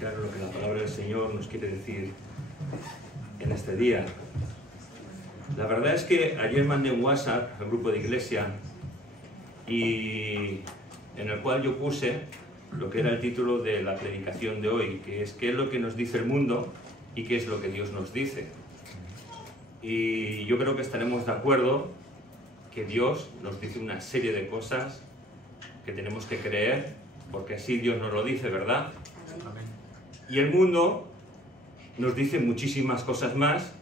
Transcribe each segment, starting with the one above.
meditar en lo que la palabra del Señor nos quiere decir en este día. La verdad es que ayer mandé un WhatsApp al grupo de iglesia y en el cual yo puse lo que era el título de la predicación de hoy, que es ¿qué es lo que nos dice el mundo y qué es lo que Dios nos dice? Y yo creo que estaremos de acuerdo que Dios nos dice una serie de cosas que tenemos que creer, porque así Dios nos lo dice, ¿verdad? Amén. Y el mundo nos dice muchísimas cosas más,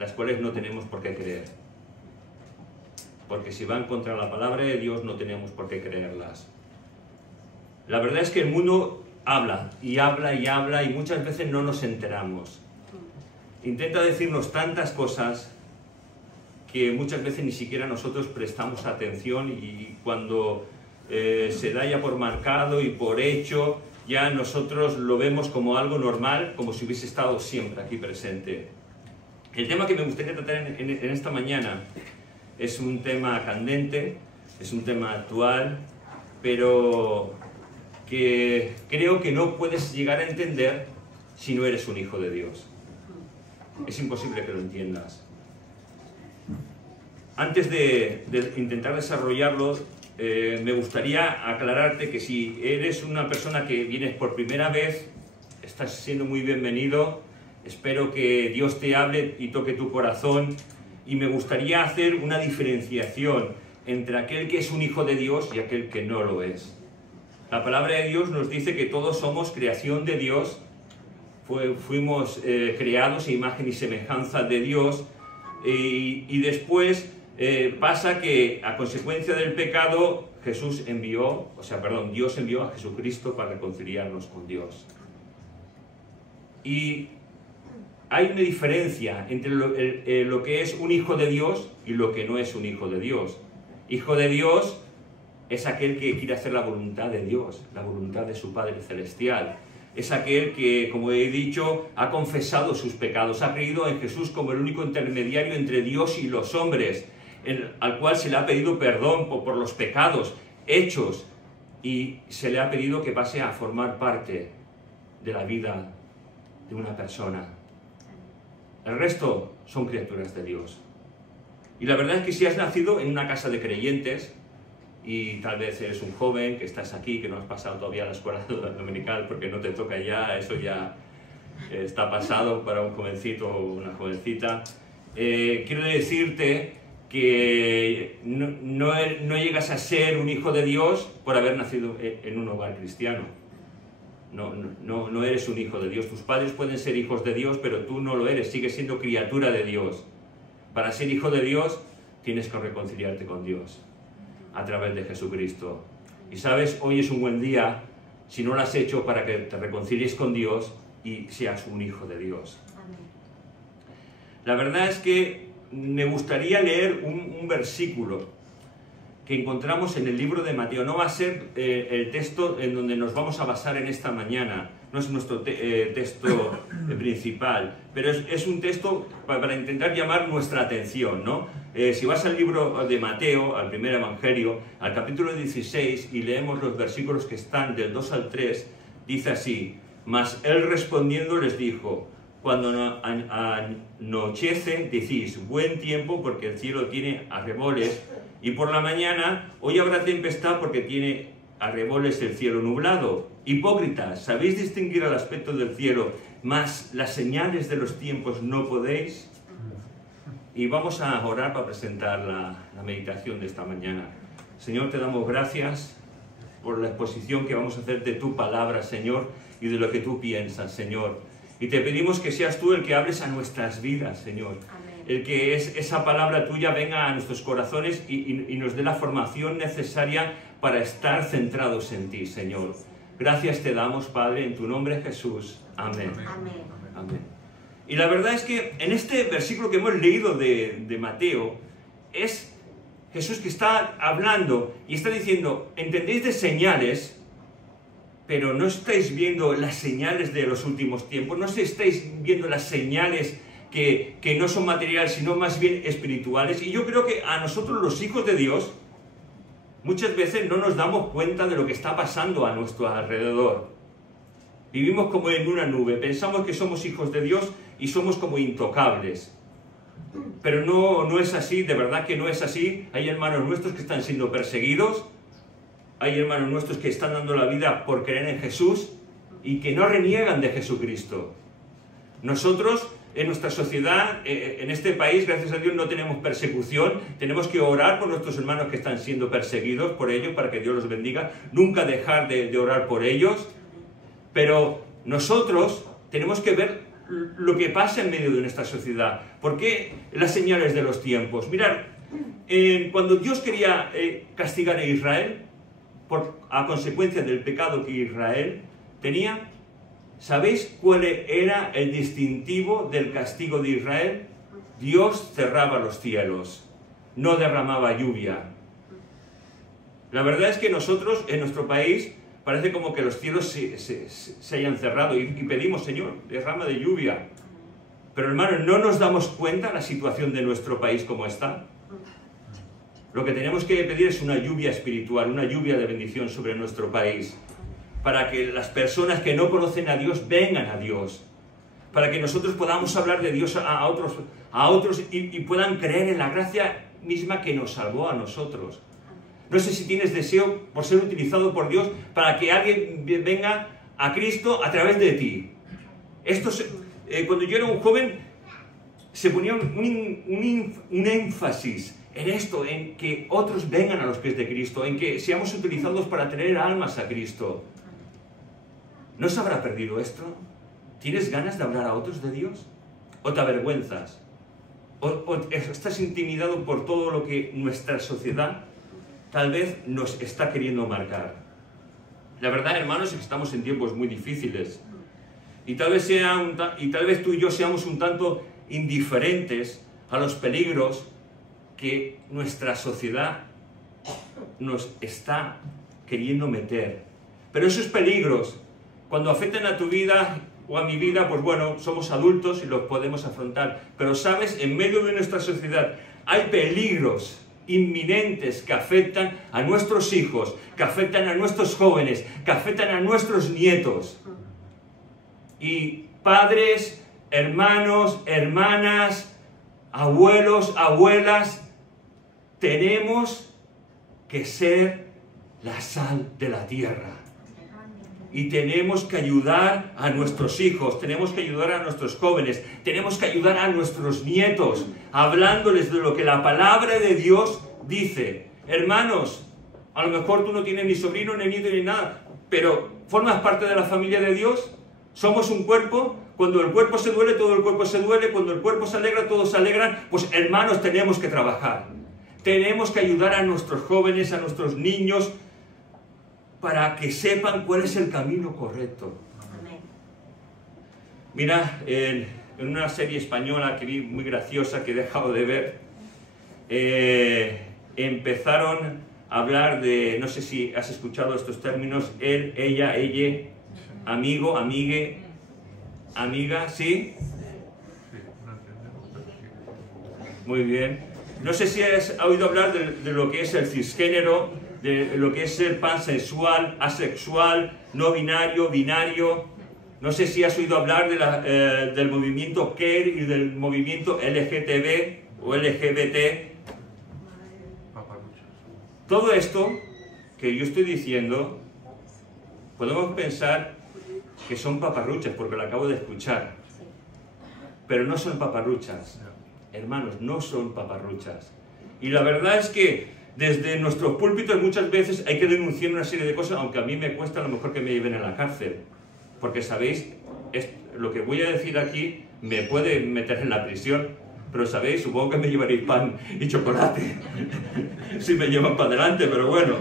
las cuales no tenemos por qué creer. Porque si van contra la palabra de Dios, no tenemos por qué creerlas. La verdad es que el mundo habla y habla y habla y muchas veces no nos enteramos. Intenta decirnos tantas cosas que muchas veces ni siquiera nosotros prestamos atención, y cuando se da ya por marcado y por hecho, ya nosotros lo vemos como algo normal, como si hubiese estado siempre aquí presente. El tema que me gustaría tratar en esta mañana es un tema candente, es un tema actual, pero que creo que no puedes llegar a entender si no eres un hijo de Dios. Es imposible que lo entiendas. Antes de intentar desarrollarlo, me gustaría aclararte que si eres una persona que vienes por primera vez, estás siendo muy bienvenido. Espero que Dios te hable y toque tu corazón, y me gustaría hacer una diferenciación entre aquel que es un hijo de Dios y aquel que no lo es. La palabra de Dios nos dice que todos somos creación de Dios, fuimos creados a imagen y semejanza de Dios, y después pasa que a consecuencia del pecado Dios envió a Jesucristo para reconciliarnos con Dios. Y hay una diferencia entre lo que es un hijo de Dios y lo que no es un hijo de Dios. Hijo de Dios es aquel que quiere hacer la voluntad de Dios, la voluntad de su Padre Celestial. Es aquel que, como he dicho, ha confesado sus pecados, ha creído en Jesús como el único intermediario entre Dios y los hombres, al cual se le ha pedido perdón por los pecados hechos, y se le ha pedido que pase a formar parte de la vida de una persona. El resto son criaturas de Dios. Y la verdad es que si has nacido en una casa de creyentes, y tal vez eres un joven que estás aquí, que no has pasado todavía la escuela dominical porque no te toca ya, eso ya está pasado para un jovencito o una jovencita, quiero decirte que no llegas a ser un hijo de Dios por haber nacido en un hogar cristiano. No eres un hijo de Dios. Tus padres pueden ser hijos de Dios, pero tú no lo eres, sigues siendo criatura de Dios. Para ser hijo de Dios tienes que reconciliarte con Dios a través de Jesucristo. Y sabes, hoy es un buen día, si no lo has hecho, para que te reconcilies con Dios y seas un hijo de Dios. Amén. La verdad es que me gustaría leer un versículo que encontramos en el libro de Mateo. No va a ser el texto en donde nos vamos a basar en esta mañana, no es nuestro texto principal, pero es un texto para intentar llamar nuestra atención, ¿no? Si vas al libro de Mateo, al primer evangelio, al capítulo 16, y leemos los versículos que están del 2 al 3, dice así: mas él respondiendo les dijo, cuando anochece decís buen tiempo, porque el cielo tiene arreboles, y por la mañana hoy habrá tempestad porque tiene arreboles el cielo nublado. Hipócritas, ¿sabéis distinguir el aspecto del cielo, mas las señales de los tiempos no podéis? Y vamos a orar para presentar la meditación de esta mañana. Señor, te damos gracias por la exposición que vamos a hacer de tu palabra, Señor, y de lo que tú piensas, Señor. Y te pedimos que seas tú el que hables a nuestras vidas, Señor. Amén. El que esa palabra tuya venga a nuestros corazones y nos dé la formación necesaria para estar centrados en ti, Señor. Gracias te damos, Padre, en tu nombre, Jesús. Amén. Amén. Amén. Y la verdad es que en este versículo que hemos leído de Mateo, es Jesús que está hablando y está diciendo, entendéis de señales, pero no estáis viendo las señales de los últimos tiempos, no estáis viendo las señales que no son materiales, sino más bien espirituales. Y yo creo que a nosotros, los hijos de Dios, muchas veces no nos damos cuenta de lo que está pasando a nuestro alrededor. Vivimos como en una nube, pensamos que somos hijos de Dios y somos como intocables. Pero no es así, de verdad que no es así. Hay hermanos nuestros que están siendo perseguidos, hay hermanos nuestros que están dando la vida por creer en Jesús y que no reniegan de Jesucristo. Nosotros, en nuestra sociedad, en este país, gracias a Dios, no tenemos persecución. Tenemos que orar por nuestros hermanos que están siendo perseguidos por ellos, para que Dios los bendiga. Nunca dejar de orar por ellos. Pero nosotros tenemos que ver lo que pasa en medio de nuestra sociedad. ¿Por qué las señales de los tiempos? Mirad, cuando Dios quería castigar a Israel, a consecuencia del pecado que Israel tenía, ¿sabéis cuál era el distintivo del castigo de Israel? Dios cerraba los cielos, no derramaba lluvia. La verdad es que nosotros, en nuestro país, parece como que los cielos se hayan cerrado y pedimos, Señor, derrama de lluvia. Pero hermanos, ¿no nos damos cuenta la situación de nuestro país como está? Lo que tenemos que pedir es una lluvia espiritual, una lluvia de bendición sobre nuestro país, para que las personas que no conocen a Dios vengan a Dios, para que nosotros podamos hablar de Dios a otros y puedan creer en la gracia misma que nos salvó a nosotros. No sé si tienes deseo por ser utilizado por Dios para que alguien venga a Cristo a través de ti. Cuando yo era un joven, se ponía un énfasis en esto, en que otros vengan a los pies de Cristo, en que seamos utilizados para traer almas a Cristo. ¿No se habrá perdido esto? ¿Tienes ganas de hablar a otros de Dios? ¿O te avergüenzas? ¿O estás intimidado por todo lo que nuestra sociedad tal vez nos está queriendo marcar? La verdad, hermanos, es que estamos en tiempos muy difíciles. Y tal vez tú y yo seamos un tanto indiferentes a los peligros que nuestra sociedad nos está queriendo meter. Pero esos peligros, cuando afectan a tu vida o a mi vida, pues bueno, somos adultos y los podemos afrontar. Pero sabes, en medio de nuestra sociedad hay peligros inminentes que afectan a nuestros hijos, que afectan a nuestros jóvenes, que afectan a nuestros nietos. Y padres, hermanos, hermanas, abuelos, abuelas, tenemos que ser la sal de la tierra. Y tenemos que ayudar a nuestros hijos, tenemos que ayudar a nuestros jóvenes, tenemos que ayudar a nuestros nietos, hablándoles de lo que la palabra de Dios dice. Hermanos, a lo mejor tú no tienes ni sobrino, ni nieto, ni nada, pero formas parte de la familia de Dios. Somos un cuerpo. Cuando el cuerpo se duele, todo el cuerpo se duele. Cuando el cuerpo se alegra, todos se alegran. Pues hermanos, tenemos que trabajar. Tenemos que ayudar a nuestros jóvenes, a nuestros niños, para que sepan cuál es el camino correcto. Amén. Mira, en una serie española que vi muy graciosa, que he dejado de ver, empezaron a hablar de, no sé si has escuchado estos términos, él, ella, ella, amigo, amigue, amiga, ¿sí? Muy bien. No sé si has oído hablar de lo que es el cisgénero, de lo que es ser pansexual, asexual, no binario, binario. No sé si has oído hablar del movimiento queer y del movimiento LGTB o LGBT. Todo esto que yo estoy diciendo, podemos pensar que son paparruchas, porque lo acabo de escuchar. Pero no son paparruchas. Hermanos, no son paparruchas. Y la verdad es que desde nuestros púlpitos muchas veces hay que denunciar una serie de cosas, aunque a mí me cuesta a lo mejor que me lleven a la cárcel. Porque sabéis, lo que voy a decir aquí me puede meter en la prisión, pero sabéis, supongo que me llevaréis pan y chocolate si me llevan para adelante, pero bueno.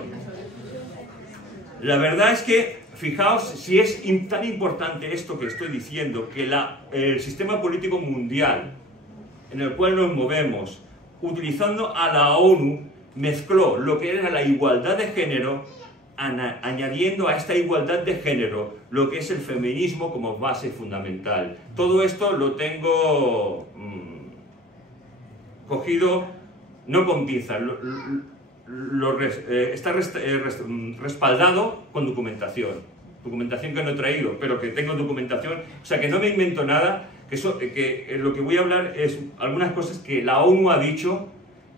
La verdad es que, fijaos, si es tan importante esto que estoy diciendo, que el sistema político mundial en el cual nos movemos, utilizando a la ONU, mezcló lo que era la igualdad de género, añadiendo a esta igualdad de género lo que es el feminismo como base fundamental. Todo esto lo tengo cogido, no con pinzas, está respaldado con documentación. documentación que no he traído, pero que tengo documentación, o sea que no me invento nada, que lo que voy a hablar es algunas cosas que la ONU ha dicho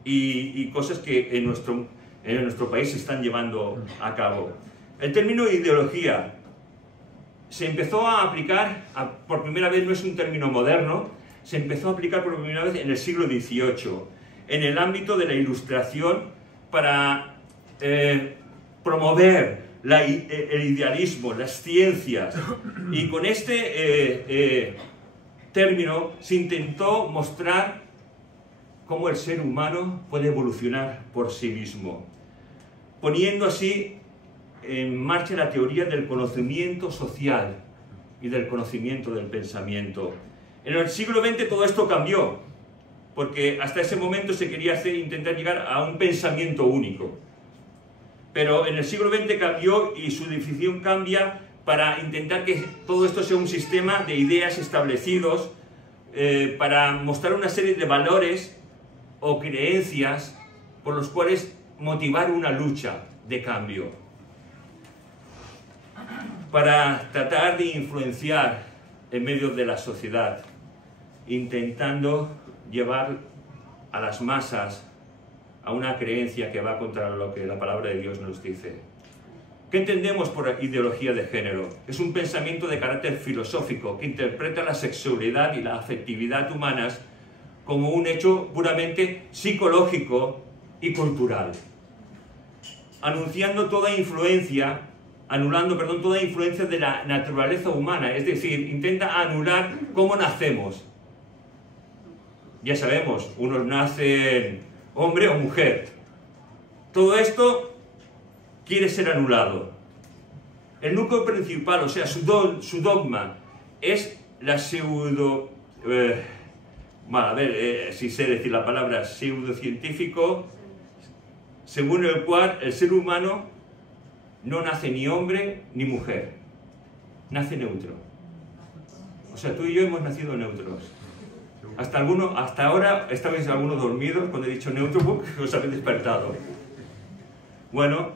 y cosas que en nuestro país se están llevando a cabo. El término ideología se empezó a aplicar, por primera vez, no es un término moderno, se empezó a aplicar por primera vez en el siglo XVIII, en el ámbito de la ilustración para promover el idealismo, las ciencias, y con este término se intentó mostrar cómo el ser humano puede evolucionar por sí mismo, poniendo así en marcha la teoría del conocimiento social y del conocimiento del pensamiento. En el siglo XX todo esto cambió, porque hasta ese momento se quería intentar llegar a un pensamiento único. Pero en el siglo XX cambió y su definición cambia para intentar que todo esto sea un sistema de ideas establecidos, para mostrar una serie de valores o creencias por los cuales motivar una lucha de cambio, para tratar de influenciar en medio de la sociedad, intentando llevar a las masas a una creencia que va contra lo que la palabra de Dios nos dice. ¿Qué entendemos por ideología de género? Es un pensamiento de carácter filosófico que interpreta la sexualidad y la afectividad humanas como un hecho puramente psicológico y cultural, anulando toda influencia de la naturaleza humana, es decir, intenta anular cómo nacemos. Ya sabemos, unos nacen hombre o mujer. Todo esto quiere ser anulado. El núcleo principal, o sea, su dogma, es la pseudo... si sé decir la palabra pseudocientífico, según el cual el ser humano no nace ni hombre ni mujer, nace neutro. O sea, tú y yo hemos nacido neutros. Hasta ahora estabais algunos dormidos cuando he dicho neutro porque os habéis despertado. Bueno,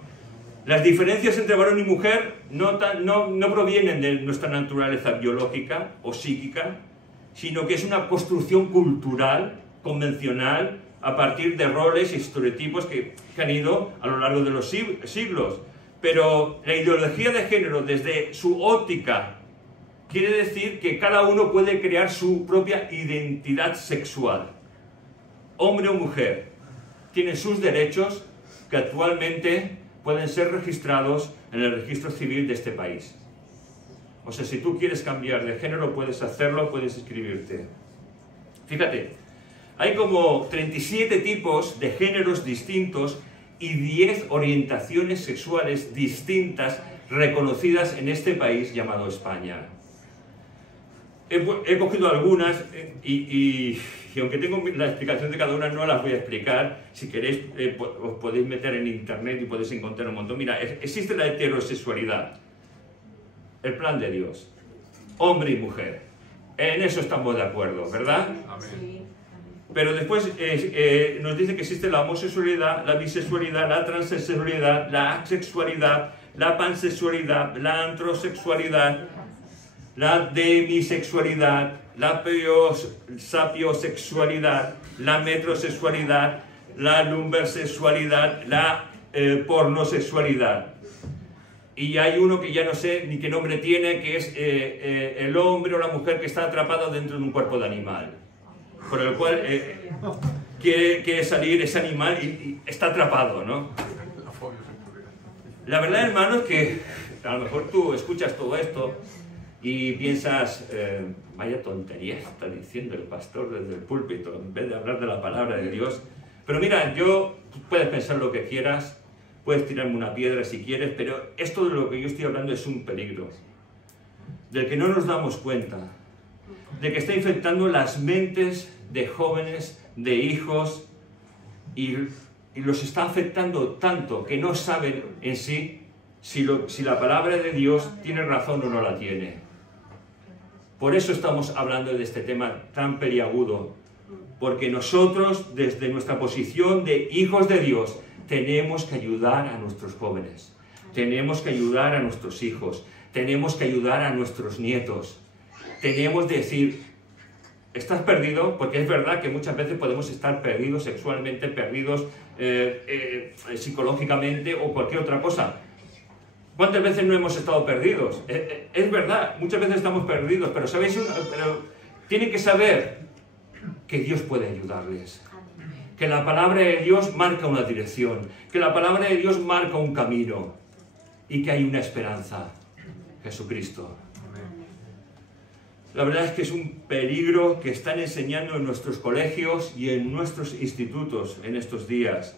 las diferencias entre varón y mujer no provienen de nuestra naturaleza biológica o psíquica, sino que es una construcción cultural, convencional, a partir de roles y estereotipos que han ido a lo largo de los siglos. Pero la ideología de género, desde su óptica, quiere decir que cada uno puede crear su propia identidad sexual. Hombre o mujer, tiene sus derechos que actualmente pueden ser registrados en el registro civil de este país. O sea, si tú quieres cambiar de género, puedes hacerlo, puedes inscribirte. Fíjate, hay como 37 tipos de géneros distintos y 10 orientaciones sexuales distintas reconocidas en este país llamado España. He cogido algunas y aunque tengo la explicación de cada una, no las voy a explicar. Si queréis, os podéis meter en internet y podéis encontrar un montón. Mira, existe la heterosexualidad, el plan de Dios, hombre y mujer. En eso estamos de acuerdo, ¿verdad? Amén. Pero después nos dice que existe la homosexualidad, la bisexualidad, la transexualidad, la asexualidad, la pansexualidad, la antrosexualidad, la demisexualidad, la sapiosexualidad, la metrosexualidad, la lumbersexualidad, la pornosexualidad. Y hay uno que ya no sé ni qué nombre tiene, que es el hombre o la mujer que está atrapado dentro de un cuerpo de animal, por el cual quiere salir ese animal y está atrapado, ¿no? La verdad, hermano, es que a lo mejor tú escuchas todo esto y piensas, vaya tontería está diciendo el pastor desde el púlpito, en vez de hablar de la palabra de Dios. Pero mira, puedes pensar lo que quieras, puedes tirarme una piedra si quieres, pero esto de lo que yo estoy hablando es un peligro, del que no nos damos cuenta, de que está infectando las mentes de jóvenes, de hijos, y los está afectando tanto que no saben en sí si la palabra de Dios tiene razón o no la tiene. Por eso estamos hablando de este tema tan peliagudo, porque nosotros, desde nuestra posición de hijos de Dios, tenemos que ayudar a nuestros jóvenes, tenemos que ayudar a nuestros hijos, Tenemos que ayudar a nuestros nietos. Tenemos que decir, ¿estás perdido? Porque es verdad que muchas veces podemos estar perdidos sexualmente, perdidos psicológicamente o cualquier otra cosa. ¿Cuántas veces no hemos estado perdidos? Es verdad, muchas veces estamos perdidos, pero ¿sabéis? Pero tienen que saber que Dios puede ayudarles. Que la palabra de Dios marca una dirección, que la palabra de Dios marca un camino y que hay una esperanza, Jesucristo. La verdad es que es un peligro que están enseñando en nuestros colegios y en nuestros institutos en estos días.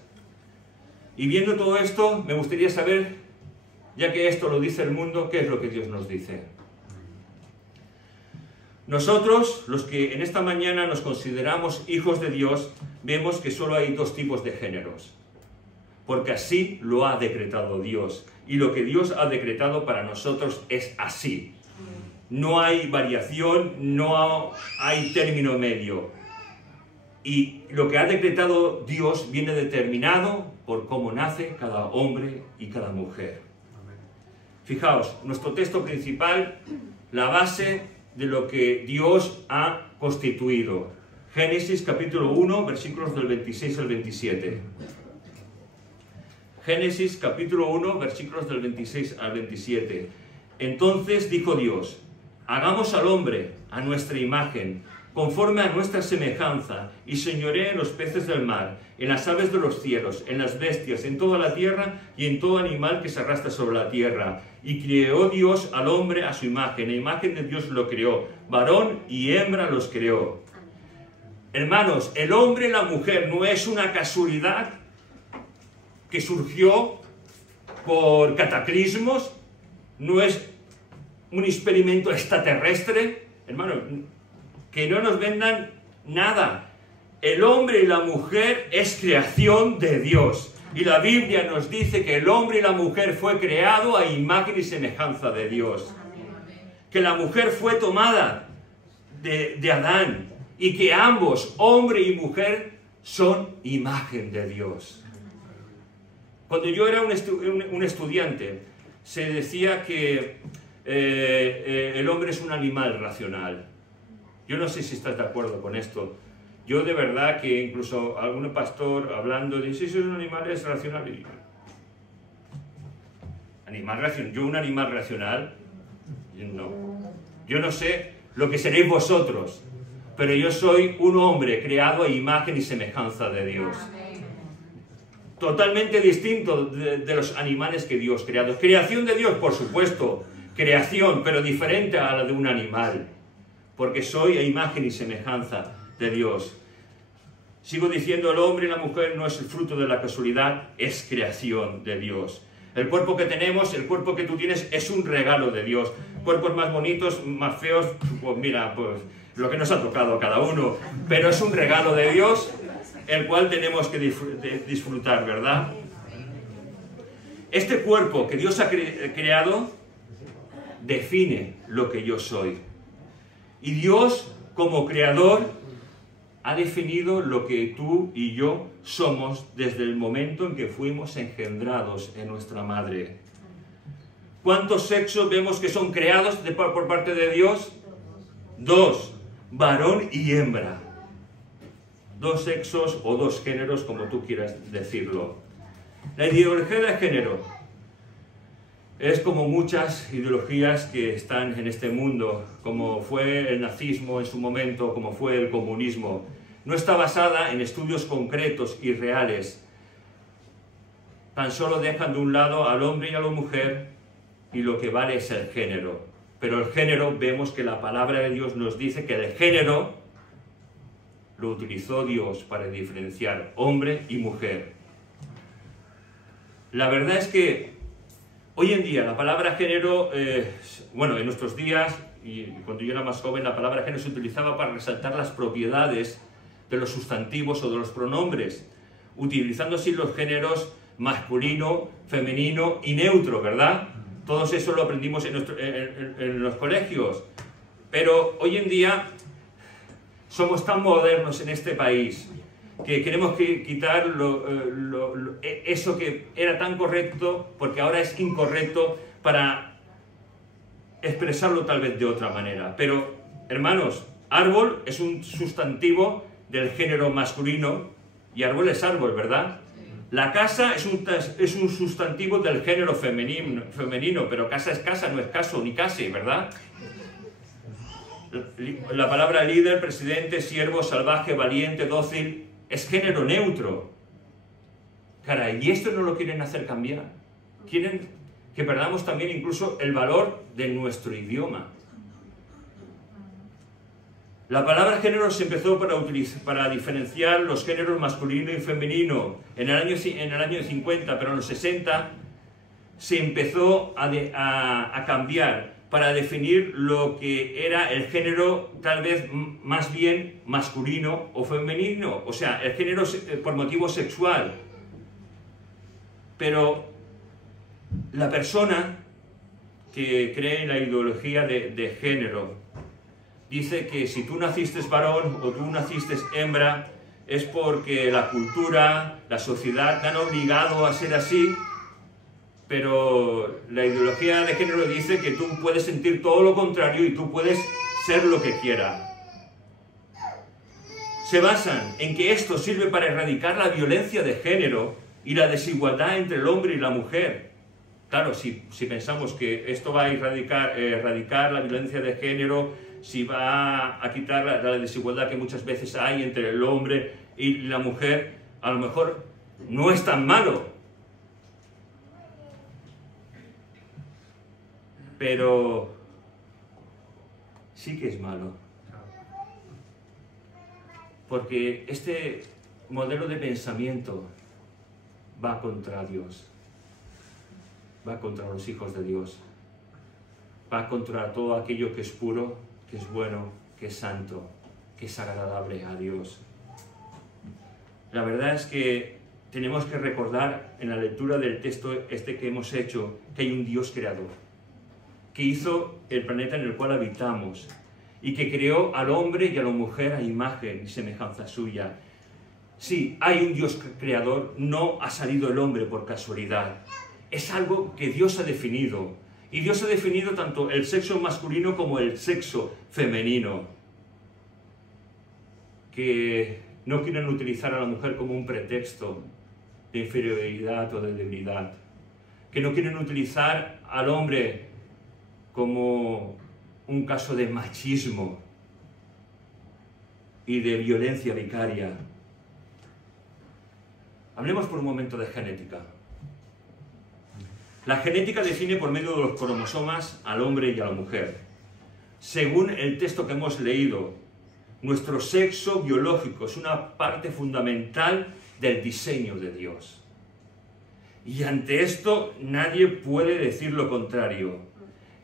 Y viendo todo esto, me gustaría saber, ya que esto lo dice el mundo, ¿qué es lo que Dios nos dice? Nosotros, los que en esta mañana nos consideramos hijos de Dios, vemos que solo hay dos tipos de géneros. Porque así lo ha decretado Dios. Y lo que Dios ha decretado para nosotros es así. No hay variación, no hay término medio. Y lo que ha decretado Dios viene determinado por cómo nace cada hombre y cada mujer. Fijaos, nuestro texto principal, la base de lo que Dios ha constituido. Génesis capítulo 1, versículos del 26 al 27. Génesis capítulo 1, versículos del 26 al 27. Entonces dijo Dios, hagamos al hombre a nuestra imagen, conforme a nuestra semejanza, y señoree en los peces del mar, en las aves de los cielos, en las bestias, en toda la tierra y en todo animal que se arrastra sobre la tierra. Y creó Dios al hombre a su imagen, la imagen de Dios lo creó, varón y hembra los creó. Hermanos, el hombre y la mujer no es una casualidad que surgió por cataclismos, no es un experimento extraterrestre. Hermano, que no nos vendan nada. El hombre y la mujer es creación de Dios. Y la Biblia nos dice que el hombre y la mujer fue creado a imagen y semejanza de Dios. Que la mujer fue tomada de Adán. Y que ambos, hombre y mujer, son imagen de Dios. Cuando yo era un estudiante, se decía que el hombre es un animal racional. Yo no sé si estás de acuerdo con esto. Yo de verdad que incluso algún pastor hablando dice, si un animal es racional. ¿Animal racional? ¿Yo un animal racional? No. Yo no sé lo que seréis vosotros, pero yo soy un hombre creado a imagen y semejanza de Dios. Totalmente distinto de los animales que Dios ha creado. Creación de Dios, por supuesto, creación, pero diferente a la de un animal, porque soy a imagen y semejanza de Dios. Sigo diciendo, el hombre y la mujer no es el fruto de la casualidad, es creación de Dios. El cuerpo que tenemos, el cuerpo que tú tienes, es un regalo de Dios. Cuerpos más bonitos, más feos, pues mira, pues lo que nos ha tocado a cada uno. Pero es un regalo de Dios, el cual tenemos que disfrutar, ¿verdad? Este cuerpo que Dios ha creado define lo que yo soy. Y Dios, como creador, ha definido lo que tú y yo somos desde el momento en que fuimos engendrados en nuestra madre. ¿Cuántos sexos vemos que son creados por parte de Dios? Dos, varón y hembra. Dos sexos o dos géneros, como tú quieras decirlo. La ideología de género es como muchas ideologías que están en este mundo, como fue el nazismo en su momento, como fue el comunismo. No está basada en estudios concretos y reales. Tan solo dejan de un lado al hombre y a la mujer y lo que vale es el género. Pero el género, vemos que la palabra de Dios nos dice que el género lo utilizó Dios para diferenciar hombre y mujer. La verdad es que hoy en día la palabra género, bueno, en nuestros días, y cuando yo era más joven, la palabra género se utilizaba para resaltar las propiedades de los sustantivos o de los pronombres, utilizando así los géneros masculino, femenino y neutro, ¿verdad? Todo eso lo aprendimos en los colegios. Pero hoy en día somos tan modernos en este país que queremos quitar eso que era tan correcto, porque ahora es incorrecto, para expresarlo tal vez de otra manera. Pero, hermanos, árbol es un sustantivo del género masculino y árbol es árbol, ¿verdad? La casa es un sustantivo del género femenino, pero casa es casa, no es caso ni case, ¿verdad? La palabra líder, presidente, siervo, salvaje, valiente, dócil, es género neutro. Caray, y esto no lo quieren hacer cambiar. Quieren que perdamos también incluso el valor de nuestro idioma. La palabra género se empezó para diferenciar los géneros masculino y femenino en el año 50, pero en los 60 se empezó a cambiar para definir lo que era el género tal vez más bien masculino o femenino, o sea, el género por motivo sexual. Pero la persona que cree en la ideología de género dice que si tú naciste varón o tú naciste hembra es porque la cultura, la sociedad te han obligado a ser así, pero la ideología de género dice que tú puedes sentir todo lo contrario y tú puedes ser lo que quieras. Se basan en que esto sirve para erradicar la violencia de género y la desigualdad entre el hombre y la mujer. Claro, si pensamos que esto va a erradicar la violencia de género, si va a quitar la desigualdad que muchas veces hay entre el hombre y la mujer, a lo mejor no es tan malo. Pero sí que es malo. Porque este modelo de pensamiento va contra Dios. Va contra los hijos de Dios. Va contra todo aquello que es puro, que es bueno, que es santo, que es agradable a Dios. La verdad es que tenemos que recordar en la lectura del texto que hemos hecho que hay un Dios creador, que hizo el planeta en el cual habitamos y que creó al hombre y a la mujer a imagen y semejanza suya. Sí, hay un Dios creador, no ha salido el hombre por casualidad. Es algo que Dios ha definido. Y Dios ha definido tanto el sexo masculino como el sexo femenino. Que no quieren utilizar a la mujer como un pretexto de inferioridad o de debilidad. Que no quieren utilizar al hombre como un caso de machismo y de violencia vicaria. Hablemos por un momento de genética. La genética define por medio de los cromosomas al hombre y a la mujer. Según el texto que hemos leído, nuestro sexo biológico es una parte fundamental del diseño de Dios. Y ante esto nadie puede decir lo contrario.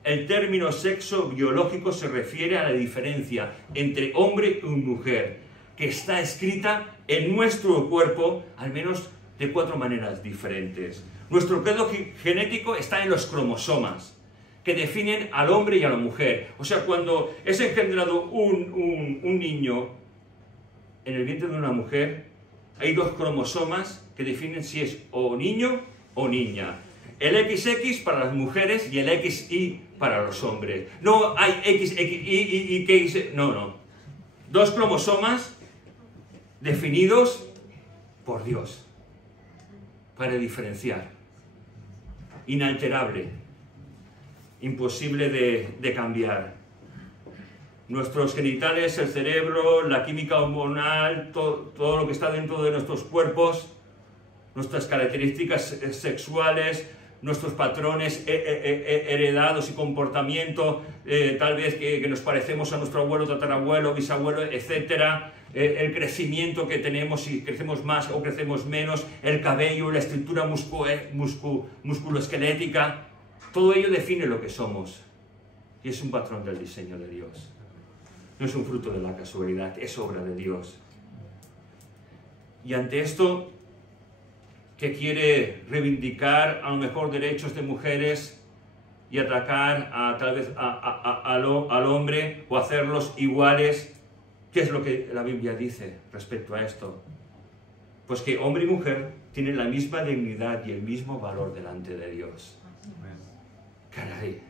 El término sexo biológico se refiere a la diferencia entre hombre y mujer, que está escrita en nuestro cuerpo, al menos de 4 maneras diferentes. Nuestro credo genético está en los cromosomas, que definen al hombre y a la mujer. O sea, cuando es engendrado un niño en el vientre de una mujer, hay 2 cromosomas que definen si es o niño o niña. El XX para las mujeres y el XY para los hombres. No hay XX, Y, KX, no. 2 cromosomas definidos por Dios para diferenciar. Inalterable, imposible de cambiar. Nuestros genitales, el cerebro, la química hormonal, todo lo que está dentro de nuestros cuerpos, nuestras características sexuales, nuestros patrones heredados y comportamiento, tal vez que nos parecemos a nuestro abuelo, tatarabuelo, bisabuelo, etc. El crecimiento que tenemos, si crecemos más o crecemos menos, el cabello, la estructura musculoesquelética, todo ello define lo que somos. Y es un patrón del diseño de Dios. No es un fruto de la casualidad, es obra de Dios. Y ante esto, que quiere reivindicar a lo mejor derechos de mujeres y atacar tal vez al hombre o hacerlos iguales, ¿qué es lo que la Biblia dice respecto a esto? Pues que hombre y mujer tienen la misma dignidad y el mismo valor delante de Dios. Caray,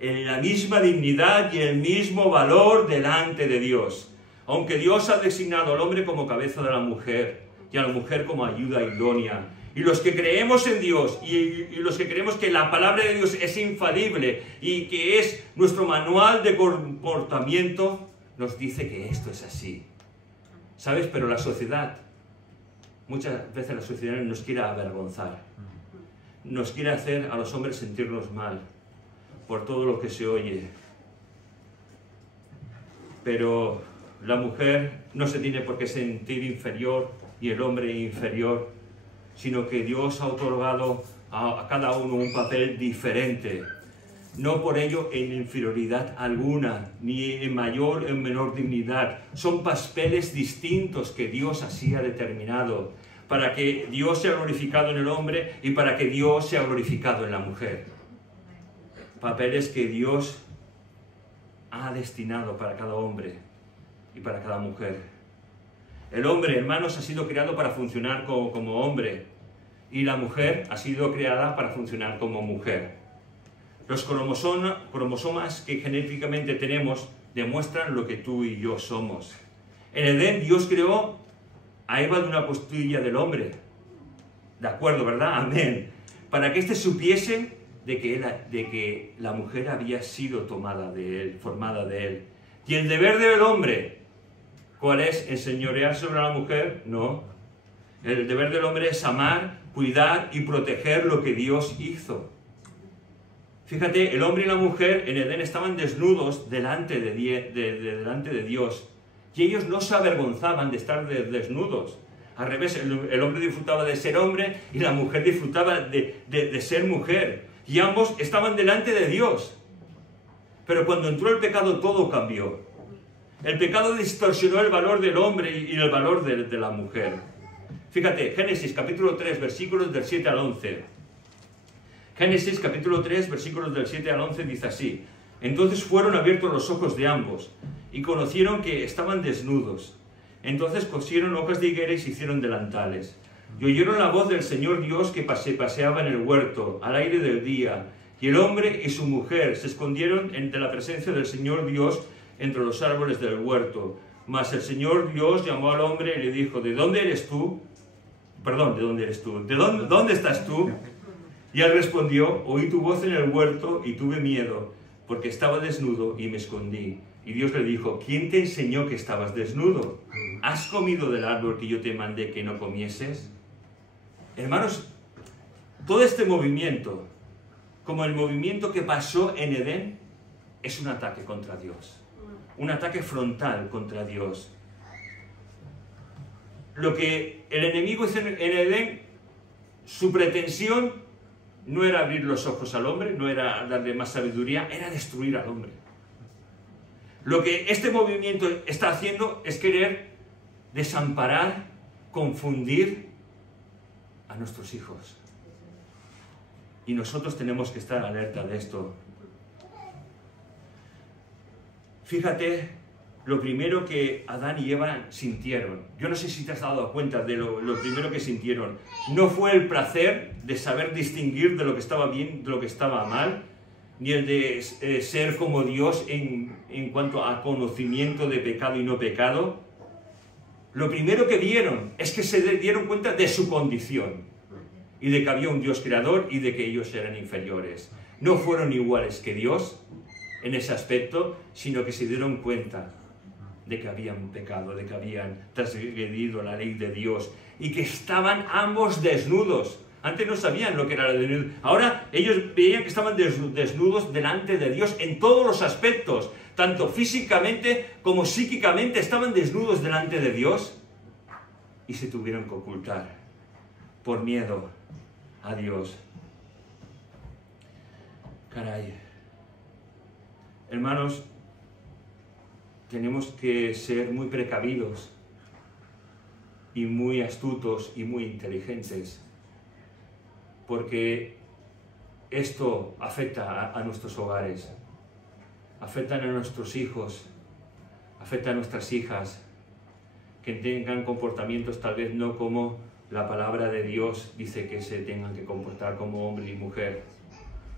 en la misma dignidad y el mismo valor delante de Dios. Aunque Dios ha designado al hombre como cabeza de la mujer y a la mujer como ayuda idónea, y los que creemos en Dios y los que creemos que la palabra de Dios es infalible y que es nuestro manual de comportamiento, nos dice que esto es así. ¿Sabes? Pero la sociedad, muchas veces la sociedad nos quiere avergonzar, nos quiere hacer a los hombres sentirnos mal por todo lo que se oye. Pero la mujer no se tiene por qué sentir inferior y el hombre inferior, sino que Dios ha otorgado a cada uno un papel diferente. No por ello en inferioridad alguna, ni en mayor o en menor dignidad. Son papeles distintos que Dios así ha determinado, para que Dios sea glorificado en el hombre y para que Dios sea glorificado en la mujer. Papeles que Dios ha destinado para cada hombre y para cada mujer. El hombre, hermanos, ha sido creado para funcionar como hombre, y la mujer ha sido creada para funcionar como mujer. Los cromosomas que genéticamente tenemos demuestran lo que tú y yo somos. En Edén Dios creó a Eva de una costilla del hombre. ¿De acuerdo, verdad? Amén. Para que éste supiese de que la mujer había sido tomada de él, formada de él. Y el deber del hombre, ¿cuál es? ¿Enseñorear sobre la mujer? No. El deber del hombre es amar, cuidar y proteger lo que Dios hizo. Fíjate, el hombre y la mujer en Edén estaban desnudos delante de Dios. Y ellos no se avergonzaban de estar desnudos. Al revés, el hombre disfrutaba de ser hombre y la mujer disfrutaba de ser mujer. Y ambos estaban delante de Dios. Pero cuando entró el pecado todo cambió. El pecado distorsionó el valor del hombre y el valor de la mujer. Fíjate, Génesis capítulo 3, versículos del 7 al 11. Génesis capítulo 3, versículos del 7 al 11 dice así: Entonces fueron abiertos los ojos de ambos y conocieron que estaban desnudos. Entonces cosieron hojas de higuera y se hicieron delantales. Y oyeron la voz del Señor Dios que paseaba en el huerto, al aire del día. Y el hombre y su mujer se escondieron entre la presencia del Señor Dios entre los árboles del huerto. Mas el Señor Dios llamó al hombre y le dijo: ¿De dónde eres tú? Perdón, ¿de dónde eres tú? ¿Dónde estás tú? Y él respondió: Oí tu voz en el huerto y tuve miedo, porque estaba desnudo y me escondí. Y Dios le dijo: ¿Quién te enseñó que estabas desnudo? ¿Has comido del árbol que yo te mandé que no comieses? Hermanos, todo este movimiento, como el movimiento que pasó en Edén, es un ataque contra Dios. Un ataque frontal contra Dios. Lo que el enemigo hizo en Edén, su pretensión no era abrir los ojos al hombre, no era darle más sabiduría, era destruir al hombre. Lo que este movimiento está haciendo es querer desamparar, confundir a nuestros hijos. Y nosotros tenemos que estar alerta de esto. Fíjate lo primero que Adán y Eva sintieron. Yo no sé si te has dado cuenta de lo primero que sintieron. No fue el placer de saber distinguir de lo que estaba bien, de lo que estaba mal, ni el de ser como Dios en cuanto a conocimiento de pecado y no pecado. Lo primero que vieron es que se dieron cuenta de su condición y de que había un Dios creador y de que ellos eran inferiores. No fueron iguales que Dios en ese aspecto, sino que se dieron cuenta de que habían pecado, de que habían transgredido la ley de Dios y que estaban ambos desnudos. Antes no sabían lo que era la desnudez. Ahora ellos veían que estaban desnudos delante de Dios en todos los aspectos, tanto físicamente como psíquicamente estaban desnudos delante de Dios y se tuvieron que ocultar por miedo a Dios. Caray. Hermanos, tenemos que ser muy precavidos y muy astutos y muy inteligentes, porque esto afecta a nuestros hogares, afecta a nuestros hijos, afecta a nuestras hijas, que tengan comportamientos tal vez no como la palabra de Dios dice que se tengan que comportar como hombre y mujer.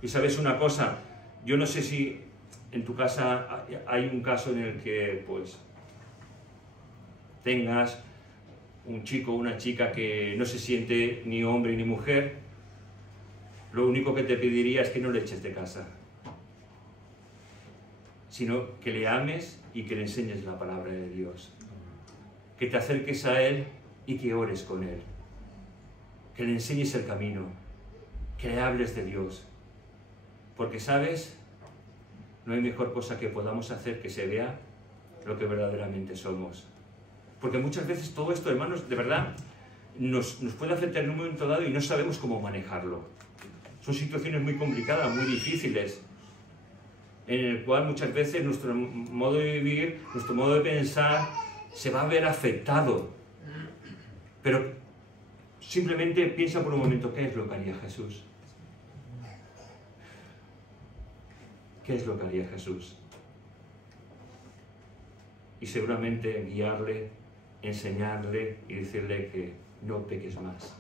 Y sabes una cosa, Yo no sé si en tu casa hay un caso en el que pues tengas un chico o una chica que no se siente ni hombre ni mujer. Lo único que te pediría es que no le eches de casa, sino que le ames y que le enseñes la palabra de Dios. Que te acerques a Él y que ores con Él. Que le enseñes el camino, que le hables de Dios. Porque, ¿sabes? No hay mejor cosa que podamos hacer que se vea lo que verdaderamente somos. Porque muchas veces todo esto, hermanos, de verdad, nos puede afectar en un momento dado y no sabemos cómo manejarlo. Son situaciones muy complicadas, muy difíciles, en el cual muchas veces nuestro modo de vivir, nuestro modo de pensar, se va a ver afectado. Pero simplemente piensa por un momento, ¿qué es lo que haría Jesús? ¿Qué es lo que haría Jesús? Y seguramente guiarle, enseñarle y decirle que no peques más.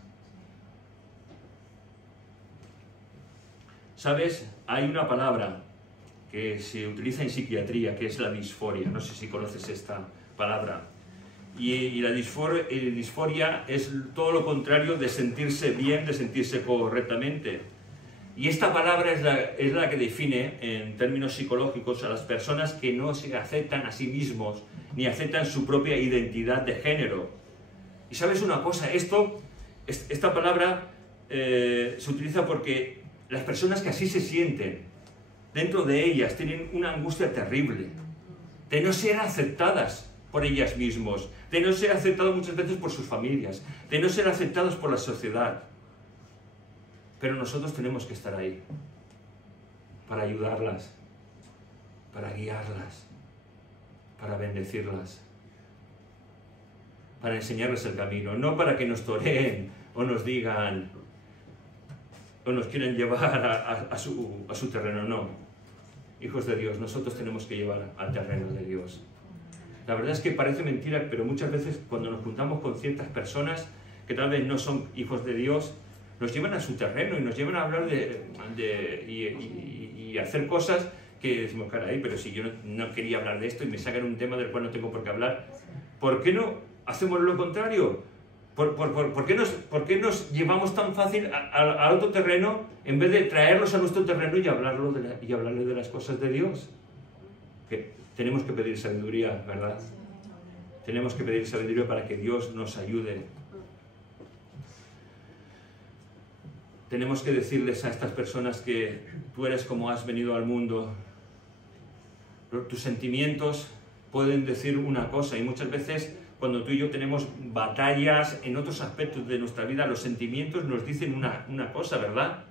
¿Sabes? Hay una palabra que se utiliza en psiquiatría, que es la disforia. No sé si conoces esta palabra. Y la disforia es todo lo contrario de sentirse bien, de sentirse correctamente. Y esta palabra es la que define, en términos psicológicos, a las personas que no se aceptan a sí mismos, ni aceptan su propia identidad de género. Y sabes una cosa, esta palabra se utiliza porque las personas que así se sienten, dentro de ellas tienen una angustia terrible, de no ser aceptadas por ellas mismas, de no ser aceptados muchas veces por sus familias, de no ser aceptados por la sociedad. Pero nosotros tenemos que estar ahí, para ayudarlas, para guiarlas, para bendecirlas, para enseñarles el camino, no para que nos toreen o nos digan, o nos quieren llevar a su terreno, no. Hijos de Dios, nosotros tenemos que llevar al terreno de Dios. La verdad es que parece mentira, pero muchas veces cuando nos juntamos con ciertas personas que tal vez no son hijos de Dios, nos llevan a su terreno y nos llevan a hablar y hacer cosas que decimos, caray, pero si yo no quería hablar de esto y me sacan un tema del cual no tengo por qué hablar, ¿por qué no hacemos lo contrario? ¿Por qué nos llevamos tan fácil al otro terreno en vez de traerlos a nuestro terreno y hablarles de las cosas de Dios? Que tenemos que pedir sabiduría, ¿verdad? Tenemos que pedir sabiduría para que Dios nos ayude. Tenemos que decirles a estas personas que tú eres como has venido al mundo. Tus sentimientos pueden decir una cosa y muchas veces cuando tú y yo tenemos batallas en otros aspectos de nuestra vida, los sentimientos nos dicen una cosa, ¿verdad?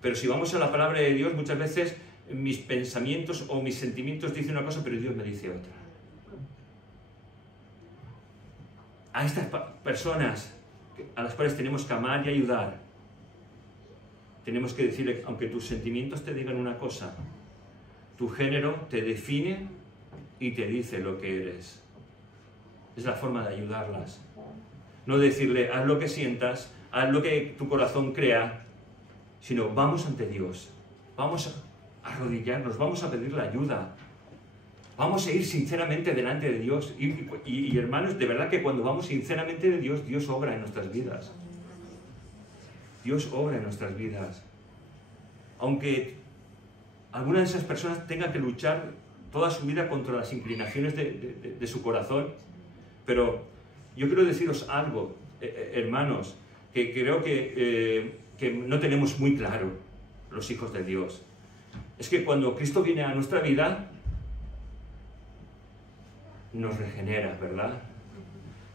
Pero si vamos a la palabra de Dios, muchas veces mis pensamientos o mis sentimientos dicen una cosa, pero Dios me dice otra. A estas personas a las cuales tenemos que amar y ayudar, tenemos que decirle, aunque tus sentimientos te digan una cosa, tu género te define y te dice lo que eres. Es la forma de ayudarlas. No decirle, haz lo que sientas, haz lo que tu corazón crea, sino vamos ante Dios, vamos a arrodillarnos, vamos a pedirle ayuda, vamos a ir sinceramente delante de Dios. Y hermanos, de verdad que cuando vamos sinceramente de Dios, Dios obra en nuestras vidas. Dios obra en nuestras vidas. Aunque alguna de esas personas tenga que luchar toda su vida contra las inclinaciones de su corazón, pero yo quiero deciros algo, hermanos, que creo que no tenemos muy claro los hijos de Dios. Es que cuando Cristo viene a nuestra vida, nos regenera, ¿verdad?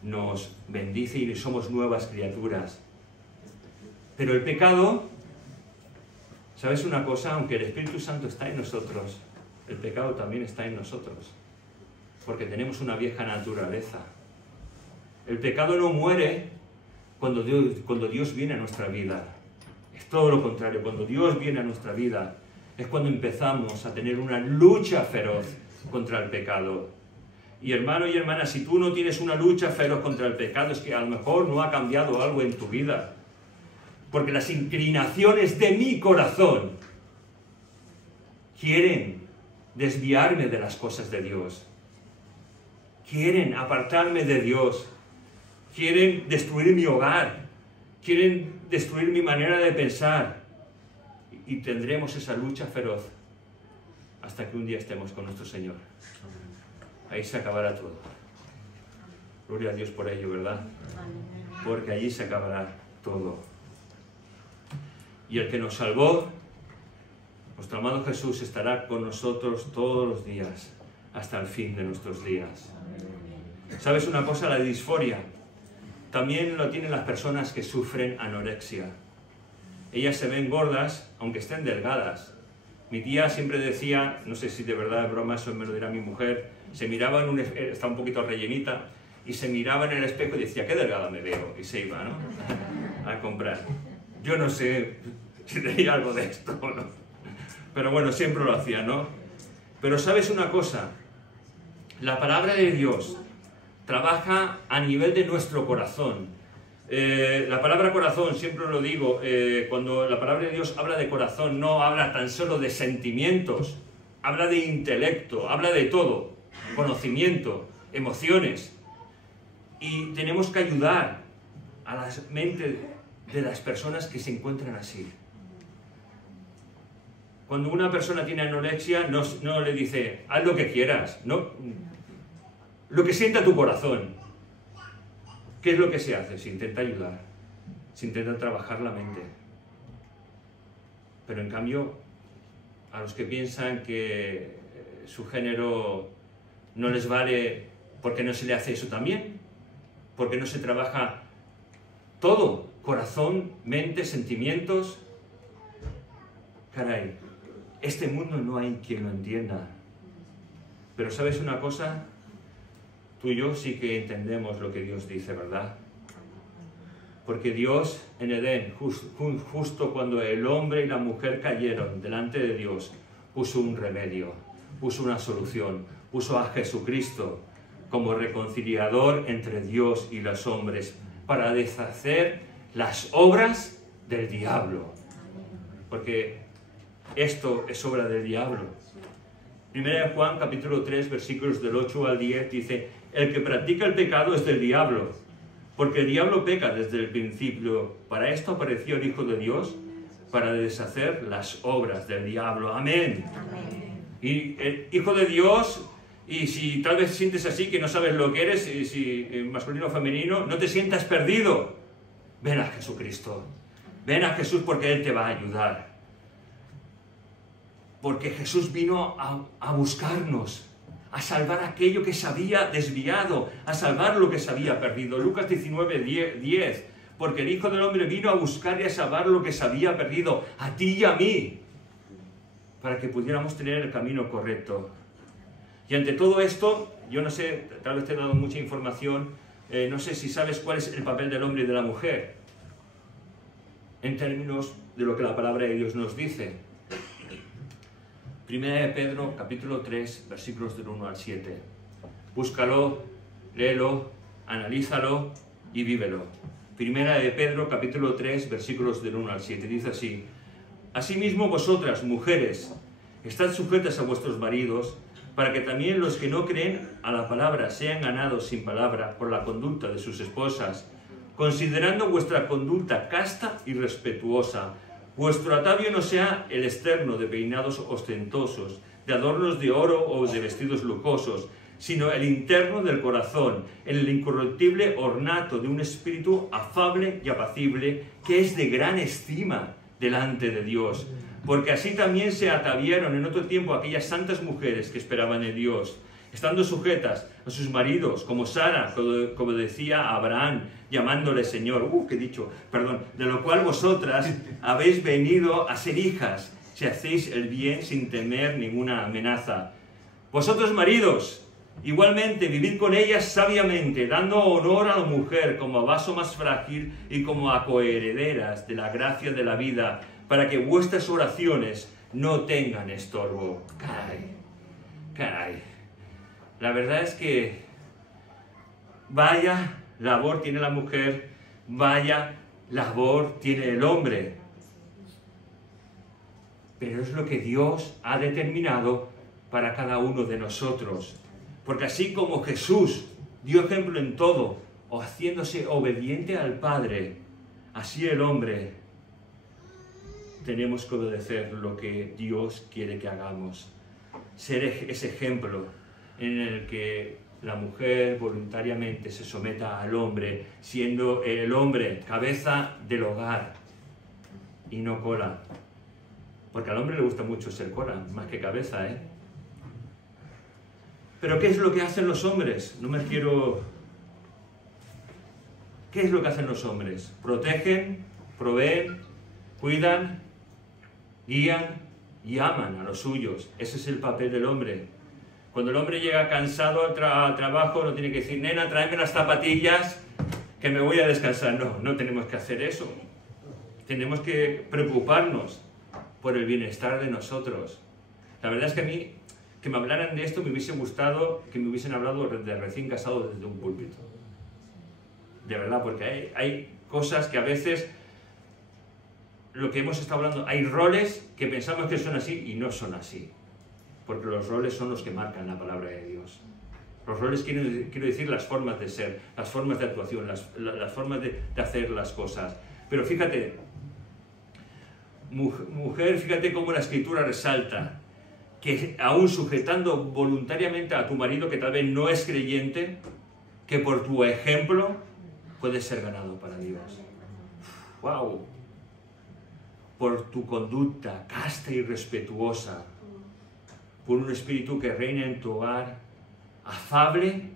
Nos bendice y somos nuevas criaturas. Pero el pecado, ¿sabes una cosa? Aunque el Espíritu Santo está en nosotros, el pecado también está en nosotros, porque tenemos una vieja naturaleza. El pecado no muere cuando Dios viene a nuestra vida. Es todo lo contrario. Cuando Dios viene a nuestra vida es cuando empezamos a tener una lucha feroz contra el pecado. Y hermano y hermana, si tú no tienes una lucha feroz contra el pecado, es que a lo mejor no ha cambiado algo en tu vida. Porque las inclinaciones de mi corazón quieren desviarme de las cosas de Dios. Quieren apartarme de Dios. Quieren destruir mi hogar. Quieren destruir mi manera de pensar. Y tendremos esa lucha feroz hasta que un día estemos con nuestro Señor. Ahí se acabará todo. Gloria a Dios por ello, ¿verdad? Porque allí se acabará todo. Y el que nos salvó, nuestro amado Jesús, estará con nosotros todos los días, hasta el fin de nuestros días. ¿Sabes una cosa? La disforia también lo tienen las personas que sufren anorexia. Ellas se ven gordas, aunque estén delgadas. Mi tía siempre decía, no sé si de verdad es broma, eso me lo dirá mi mujer, se miraba en está un poquito rellenita, y se miraba en el espejo y decía, qué delgada me veo, y se iba, ¿no?, a comprar. Yo no sé si tenía algo de esto o no, pero bueno, siempre lo hacía, ¿no? Pero ¿sabes una cosa? La palabra de Dios trabaja a nivel de nuestro corazón. La palabra corazón, siempre lo digo, cuando la palabra de Dios habla de corazón, no habla tan solo de sentimientos, habla de intelecto, habla de todo, conocimiento, emociones. Y tenemos que ayudar a la mente de las personas que se encuentran así. Cuando una persona tiene anorexia, no le dice, haz lo que quieras, no, lo que sienta tu corazón. ¿Qué es lo que se hace? Se intenta ayudar, se intenta trabajar la mente. Pero en cambio, a los que piensan que su género no les vale, ¿por qué no se le hace eso también? ¿Por qué no se trabaja todo? Corazón, mente, sentimientos. Caray, este mundo no hay quien lo entienda. Pero ¿sabes una cosa? Tú y yo sí que entendemos lo que Dios dice, ¿verdad? Porque Dios en Edén, justo cuando el hombre y la mujer cayeron delante de Dios, puso un remedio, puso una solución, puso a Jesucristo como reconciliador entre Dios y los hombres para deshacer las obras del diablo. Porque esto es obra del diablo. 1 Juan capítulo 3, versículos del 8 al 10 dice, el que practica el pecado es del diablo, porque el diablo peca desde el principio. Para esto apareció el Hijo de Dios, para deshacer las obras del diablo. Amén. Amén. Y el Hijo de Dios, y si tal vez sientes así, que no sabes lo que eres, si masculino o femenino, no te sientas perdido. Ven a Jesucristo. Ven a Jesús porque Él te va a ayudar. Porque Jesús vino a buscarnos, a salvar aquello que se había desviado, a salvar lo que se había perdido. Lucas 19, 10. Porque el Hijo del Hombre vino a buscar y a salvar lo que se había perdido, a ti y a mí, para que pudiéramos tener el camino correcto. Y ante todo esto, yo no sé, tal vez te he dado mucha información, no sé si sabes cuál es el papel del hombre y de la mujer, en términos de lo que la palabra de Dios nos dice. Primera de Pedro, capítulo 3, versículos del 1 al 7. Búscalo, léelo, analízalo y vívelo. Primera de Pedro, capítulo 3, versículos del 1 al 7. Dice así, asimismo vosotras, mujeres, estad sujetas a vuestros maridos, para que también los que no creen a la palabra sean ganados sin palabra por la conducta de sus esposas, considerando vuestra conducta casta y respetuosa. Vuestro atavio no sea el externo de peinados ostentosos, de adornos de oro o de vestidos lujosos, sino el interno del corazón, en el incorruptible ornato de un espíritu afable y apacible, que es de gran estima delante de Dios. Porque así también se ataviaron en otro tiempo aquellas santas mujeres que esperaban en Dios, estando sujetas a sus maridos, como Sara, como decía Abraham, llamándole Señor. ¿Qué he dicho? Perdón. De lo cual vosotras habéis venido a ser hijas, si hacéis el bien sin temer ninguna amenaza. Vosotros, maridos, igualmente vivid con ellas sabiamente, dando honor a la mujer como a vaso más frágil y como a coherederas de la gracia de la vida, para que vuestras oraciones no tengan estorbo. Caray. La verdad es que vaya labor tiene la mujer, vaya labor tiene el hombre. pero es lo que Dios ha determinado para cada uno de nosotros. Porque así como Jesús dio ejemplo en todo, o haciéndose obediente al Padre, así el hombre tenemos que obedecer lo que Dios quiere que hagamos. Ser ese ejemplo en el que la mujer voluntariamente se someta al hombre, siendo el hombre cabeza del hogar y no cola. Porque al hombre le gusta mucho ser cola, más que cabeza, ¿eh? Pero ¿qué es lo que hacen los hombres? ¿Qué es lo que hacen los hombres? Protegen, proveen, cuidan, guían y aman a los suyos. Ese es el papel del hombre. Cuando el hombre llega cansado al trabajo, no tiene que decir, nena, tráeme las zapatillas que me voy a descansar. No, no tenemos que hacer eso. Tenemos que preocuparnos por el bienestar de nosotros. La verdad es que a mí, que me hablaran de esto, me hubiese gustado que me hubiesen hablado de recién casado desde un púlpito. De verdad, porque hay cosas que a veces, lo que hemos estado hablando, hay roles que pensamos que son así y no son así. Porque los roles son los que marcan la palabra de Dios. Los roles quiero decir las formas de ser, las formas de actuación, las formas de hacer las cosas. Pero fíjate, mujer, fíjate cómo la Escritura resalta que aún sujetando voluntariamente a tu marido que tal vez no es creyente, que por tu ejemplo puedes ser ganado para Dios. ¡Wow! Por tu conducta casta y respetuosa, por un espíritu que reina en tu hogar, afable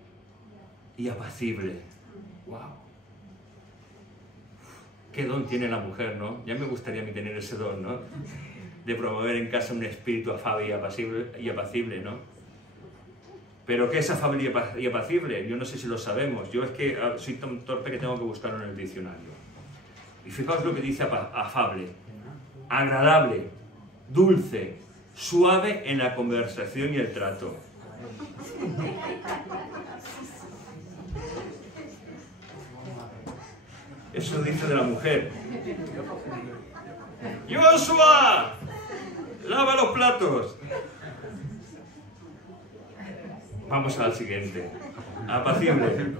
y apacible. ¡Wow! Qué don tiene la mujer, ¿no? Ya me gustaría a mí tener ese don, ¿no? De promover en casa un espíritu afable y apacible, ¿no? Pero ¿qué es afable y apacible? Yo no sé si lo sabemos. Yo es que soy tan torpe que tengo que buscarlo en el diccionario. Y fijaos lo que dice afable. Agradable, dulce, suave en la conversación y el trato. Eso dice de la mujer. ¡Joshua! ¡Lava los platos! Vamos al siguiente. Apacible.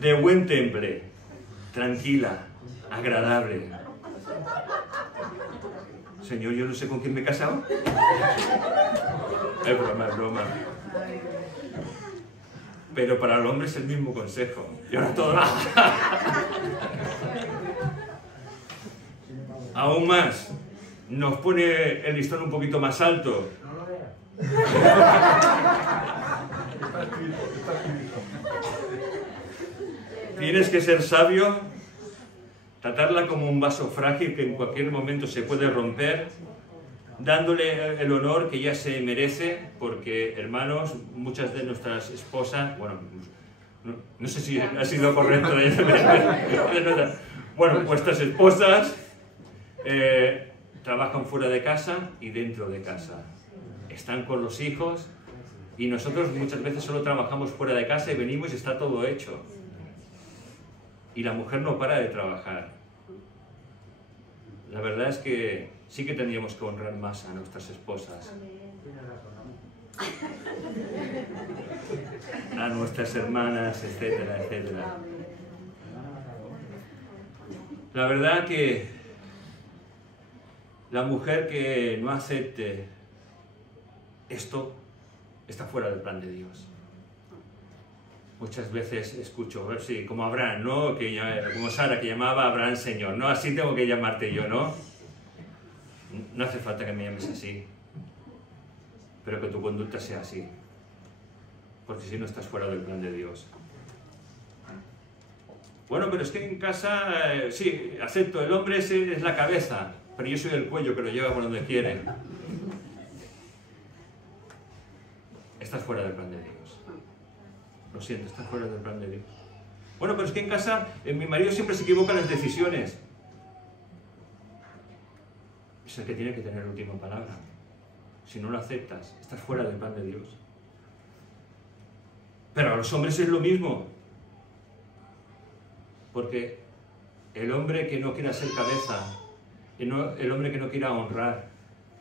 De buen temple. Tranquila. Agradable. Señor, yo no sé con quién me he casado. Es broma, es broma. Pero para el hombre es el mismo consejo. Y ahora todo. Aún más, nos pone el listón un poquito más alto. Tienes que ser sabio, tratarla como un vaso frágil que en cualquier momento se puede romper, dándole el honor que ella se merece, porque, hermanos, muchas de nuestras esposas, bueno, no sé si ha sido correcto, bueno, vuestras esposas trabajan fuera de casa y dentro de casa, están con los hijos, y nosotros muchas veces solo trabajamos fuera de casa y venimos y está todo hecho. Y la mujer no para de trabajar. La verdad es que sí que tendríamos que honrar más a nuestras esposas. A nuestras hermanas, etcétera, etcétera. La verdad que la mujer que no acepte esto está fuera del plan de Dios. Muchas veces escucho, sí, como Abraham, ¿no? Como Sara, que llamaba a Abraham Señor, ¿no? Así tengo que llamarte yo, ¿no? No hace falta que me llames así, pero que tu conducta sea así, porque si no estás fuera del plan de Dios. Bueno, pero es que en casa, sí, acepto, el hombre es la cabeza, pero yo soy el cuello que lo lleva por donde quiere. Estás fuera del plan de Dios. Lo siento, estás fuera del plan de Dios. Bueno, pero es que en casa mi marido siempre se equivoca en las decisiones. Es el que tiene que tener la última palabra. Si no lo aceptas, estás fuera del plan de Dios. Pero a los hombres es lo mismo. Porque el hombre que no quiera ser cabeza el hombre que no quiera honrar,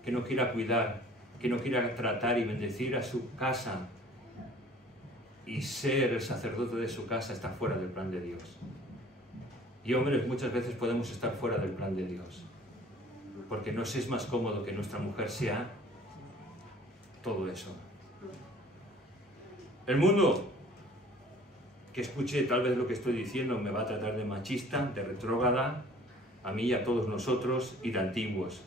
que no quiera cuidar, que no quiera tratar y bendecir a su casa y ser el sacerdote de su casa, está fuera del plan de Dios. Y hombres, muchas veces podemos estar fuera del plan de Dios, porque nos es más cómodo que nuestra mujer sea todo eso. El mundo que escuche tal vez lo que estoy diciendo me va a tratar de machista, de retrógrada, a mí y a todos nosotros, y de antiguos,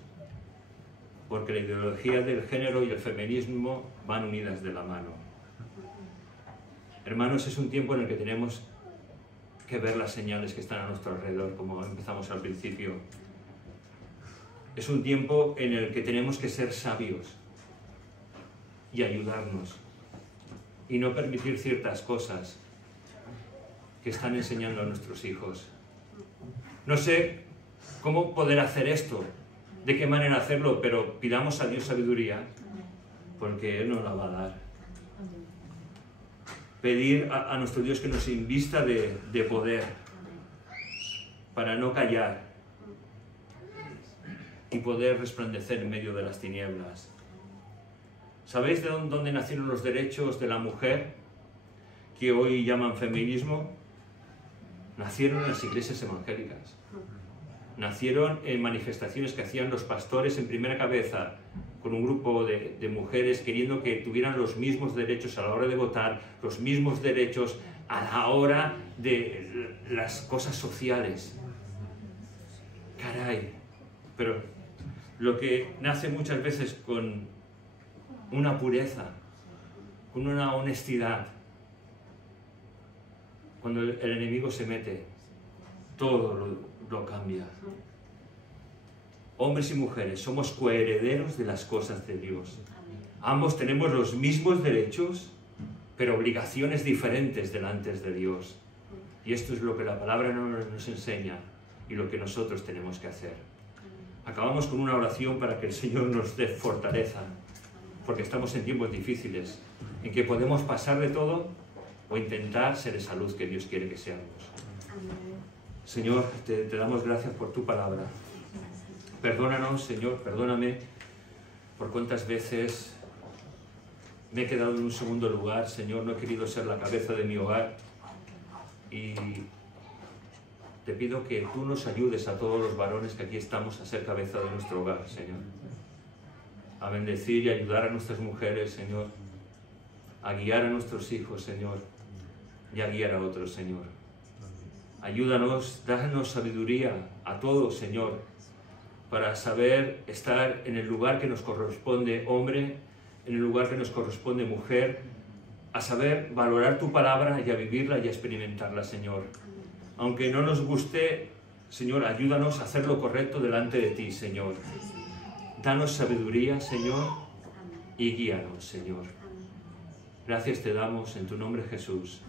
porque la ideología del género y el feminismo van unidas de la mano. Hermanos, es un tiempo en el que tenemos que ver las señales que están a nuestro alrededor, como empezamos al principio. Es un tiempo en el que tenemos que ser sabios y ayudarnos y no permitir ciertas cosas que están enseñando a nuestros hijos. No sé cómo poder hacer esto, de qué manera hacerlo, pero pidamos a Dios sabiduría, porque Él nos la va a dar. Pedir a nuestro Dios que nos invista de poder, para no callar y poder resplandecer en medio de las tinieblas. ¿Sabéis de dónde nacieron los derechos de la mujer, que hoy llaman feminismo? Nacieron en las iglesias evangélicas. Nacieron en manifestaciones que hacían los pastores en primera cabeza, con un grupo de mujeres queriendo que tuvieran los mismos derechos a la hora de votar, los mismos derechos a la hora de las cosas sociales. Caray, pero lo que nace muchas veces con una pureza, con una honestidad, cuando el enemigo se mete, todo lo cambia. Hombres y mujeres, somos coherederos de las cosas de Dios. Ambos tenemos los mismos derechos, pero obligaciones diferentes delante de Dios. Y esto es lo que la palabra nos enseña y lo que nosotros tenemos que hacer. Acabamos con una oración para que el Señor nos dé fortaleza, porque estamos en tiempos difíciles, en que podemos pasar de todo o intentar ser esa luz que Dios quiere que seamos. Señor, te damos gracias por tu palabra. Perdónanos, Señor, perdóname por cuántas veces me he quedado en un segundo lugar, Señor, no he querido ser la cabeza de mi hogar, y te pido que tú nos ayudes a todos los varones que aquí estamos a ser cabeza de nuestro hogar, Señor, a bendecir y ayudar a nuestras mujeres, Señor, a guiar a nuestros hijos, Señor, y a guiar a otros, Señor. Ayúdanos, danos sabiduría a todos, Señor, para saber estar en el lugar que nos corresponde hombre, en el lugar que nos corresponde mujer, a saber valorar tu palabra y a vivirla y a experimentarla, Señor. Aunque no nos guste, Señor, ayúdanos a hacer lo correcto delante de ti, Señor. Danos sabiduría, Señor, y guíanos, Señor. Gracias te damos en tu nombre, Jesús.